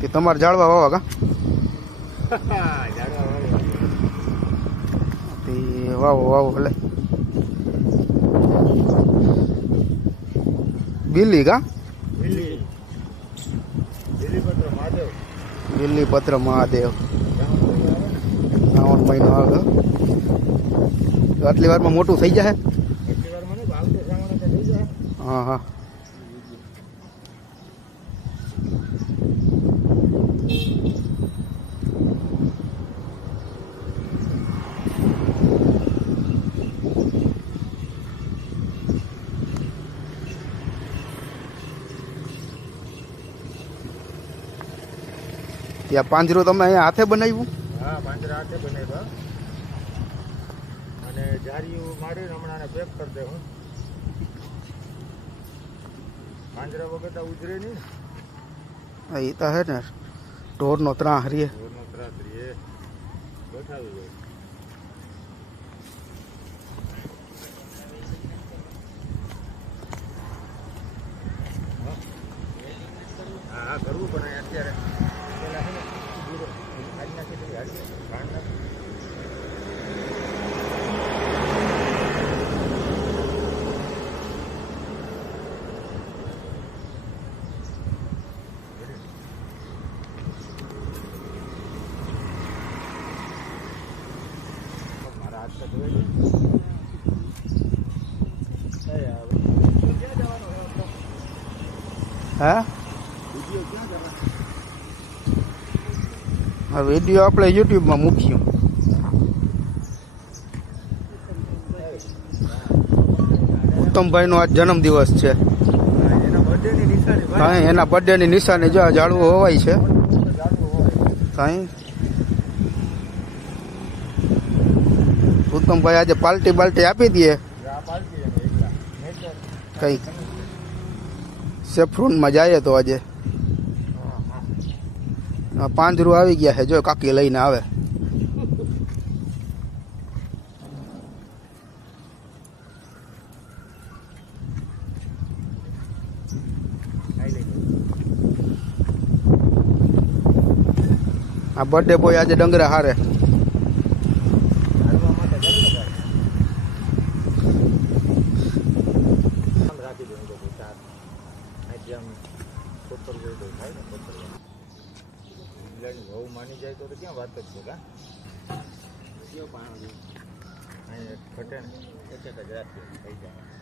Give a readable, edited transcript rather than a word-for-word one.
કે તમારે જાળવા વાવા કા વાવો વાવો ભલે બિલ્લી કા બિલ્લી પત્ર મહાદેવ શ્રાવણ મહિનો આવે આટલી વારમાં મોટું થઈ જાય હા હા ત્યાં પાંજરું તમે અહીંયા હાથે બનાવ્યું હા પાંજરા હાથે બનાવ્યા અને જારીઓ મારીને હમણાં પેક કરી દે હું પાંજરા વગર તો ઉજરે નહીં હા એ તો હે ને ઢોરનો ત્રાહ રીએ ગોઠાવી જાય હા કરવું પણ અત્યારે હા વિડીયો આપણે યુટ્યુબમાં મૂક્યું ઉત્તમભાઈનો આજ જન્મદિવસ છે કાંઈ એના બર્થડેની નિશાની જો ઝાડવું હોવાય છે કાંઈ ઉત્તમભાઈ આજે પાર્ટી બાલ્ટી આપી દઈએ કંઈક સેફ્રોનમાં જાય તો આજે પાંજરું આવી ગયા છે જો કાકી લઈને આવે આ બર્થડે બોય આજે ડંગરા હારે બહુ માની જાય તો ક્યાં વાત જ છે કા ઘટે ને એક જ રાખીએ થઈ જાય